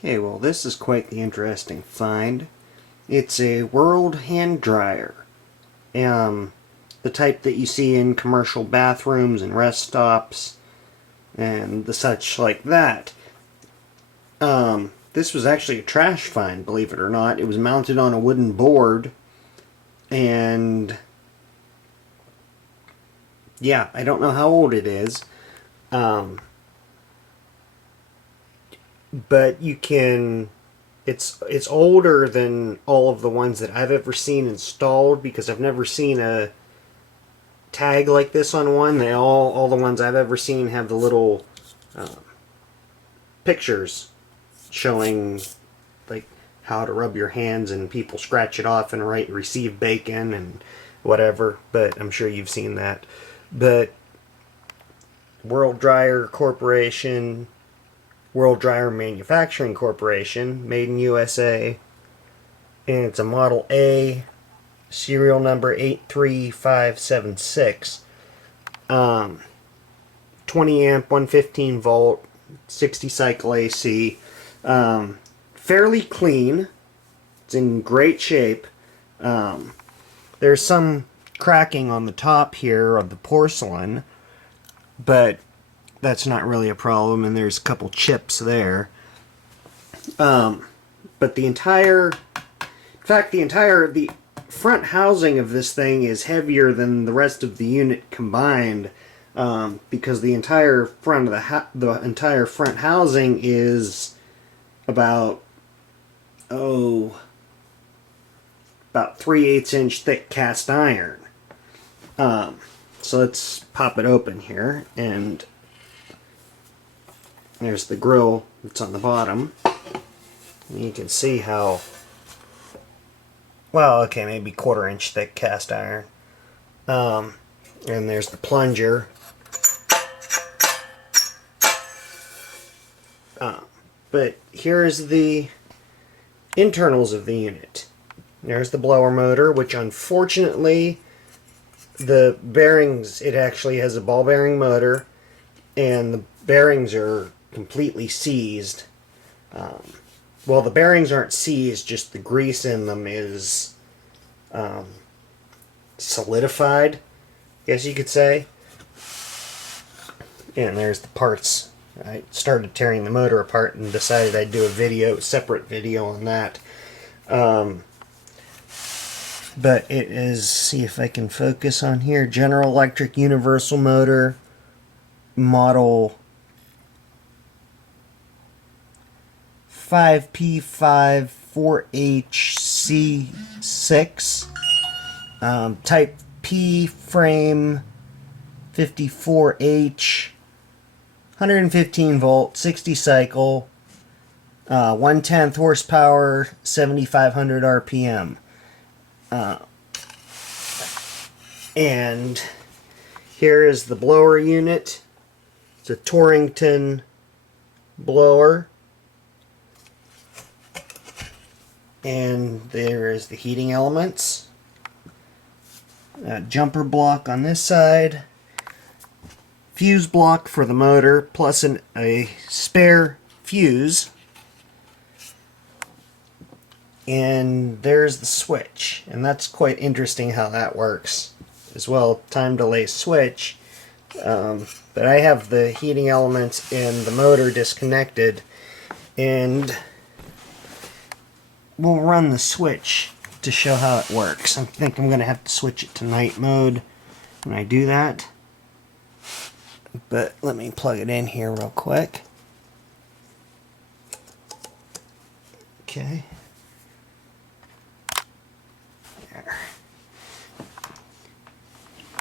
Okay, well this is quite the interesting find. It's a world hand dryer. The type that you see in commercial bathrooms and rest stops and the such like that. This was actually a trash find, believe it or not. It was mounted on a wooden board, and yeah, I don't know how old it is. But you can, it's older than all of the ones that I've ever seen installed, because I've never seen a tag like this on one. They all the ones I've ever seen have the little pictures showing like how to rub your hands, and people scratch it off and write receive bacon and whatever, but I'm sure you've seen that. But World Dryer Corporation, World Dryer Manufacturing Corporation, made in USA, and it's a Model A, serial number 83576. 20 amp, 115 volt, 60 cycle AC. Fairly clean. It's in great shape. There's some cracking on the top here of the porcelain, but that's not really a problem, and there's a couple chips there. But the front housing of this thing is heavier than the rest of the unit combined, because the entire front of the entire front housing is about 3/8 inch thick cast iron. So let's pop it open here, and there's the grill that's on the bottom. And you can see how, well, okay, maybe 1/4 inch thick cast iron. And there's the plunger. But here's the internals of the unit. There's the blower motor, which unfortunately the bearings, it actually has a ball bearing motor, and the bearings are completely seized. Well, the bearings aren't seized, just the grease in them is solidified, I guess you could say. And there's the parts. I started tearing the motor apart and decided I'd do a separate video on that. But it is, see if I can focus on here, General Electric Universal Motor, model 5P54HC6, type P frame, 54H, 115 volt, 60 cycle, 1/10 horsepower, 7,500 RPM. And here is the blower unit. It's a Torrington blower. And there is the heating elements. Jumper block on this side. Fuse block for the motor, plus a spare fuse. And there's the switch. And that's quite interesting how that works as well. Time delay switch. But I have the heating elements and the motor disconnected. And we'll run the switch to show how it works. I think I'm going to have to switch it to night mode when I do that. But let me plug it in here real quick. Okay. There.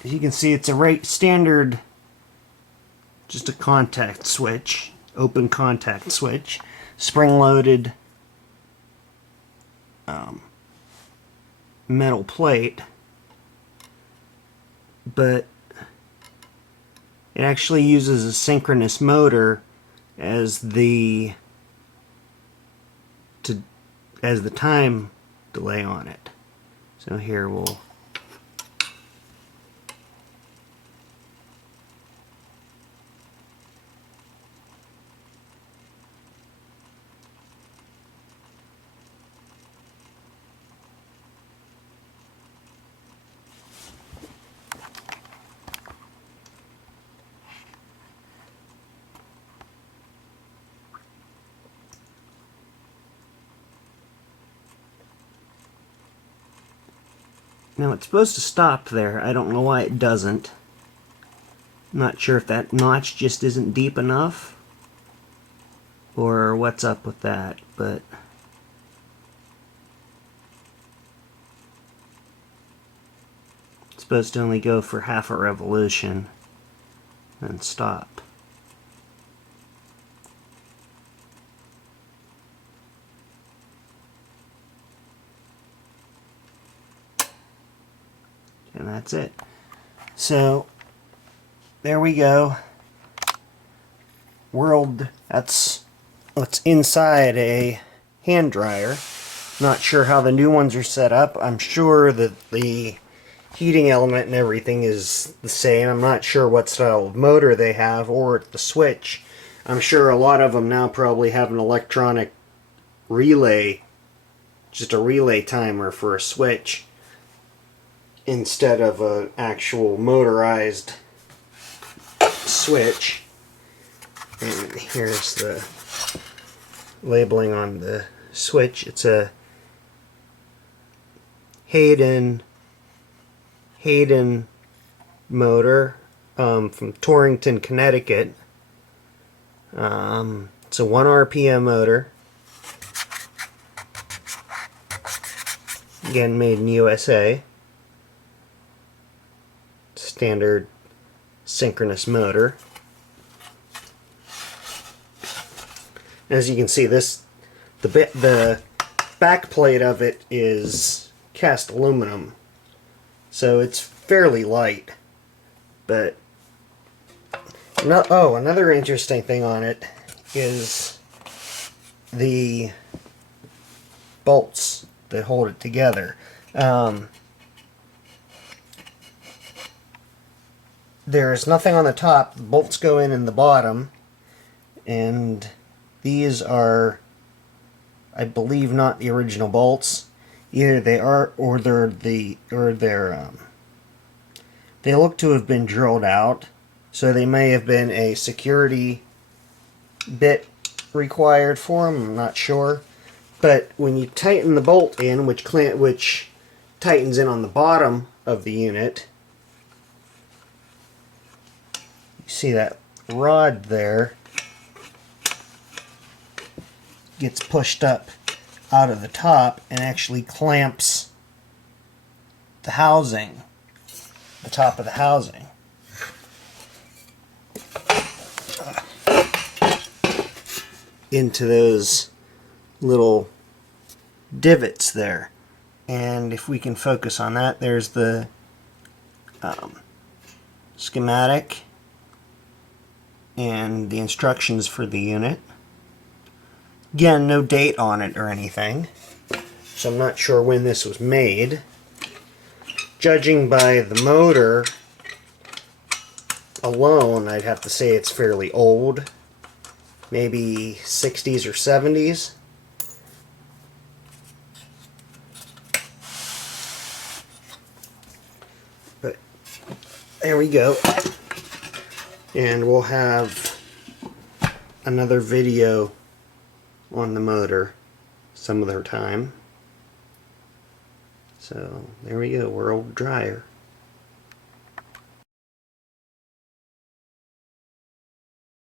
As you can see, it's a standard, just a contact switch, open contact switch, spring-loaded metal plate, but it actually uses a synchronous motor as the time delay on it. So here we'll Now it's supposed to stop there. I don't know why it doesn't. Not sure if that notch just isn't deep enough or what's up with that, but it's supposed to only go for half a revolution and stop. And that's it. So there we go. That's what's inside a hand dryer. Not sure how the new ones are set up. I'm sure that the heating element and everything is the same. I'm not sure what style of motor they have or the switch. I'm sure a lot of them now probably have an electronic relay, just a relay timer for a switch, instead of an actual motorized switch. And here's the labeling on the switch. It's a Hayden motor from Torrington, Connecticut. It's a 1 RPM motor. Again, made in USA. Standard synchronous motor. As you can see, the back plate of it is cast aluminum, so it's fairly light. But another interesting thing on it is the bolts that hold it together. There's nothing on the top. The bolts go in the bottom, and these are, I believe, not the original bolts. Either they are, or they look to have been drilled out. So they may have been a security bit required for them. I'm not sure. But when you tighten the bolt in, which tightens in on the bottom of the unit, you see that rod there gets pushed up out of the top and actually clamps the housing, the top of the housing. Into those little divots there. And if we can focus on that, there's the schematic and the instructions for the unit. Again, no date on it or anything, so I'm not sure when this was made. Judging by the motor alone, I'd have to say it's fairly old. Maybe 60s or 70s. But there we go. And we'll have another video on the motor some other time. So there we go, world dryer.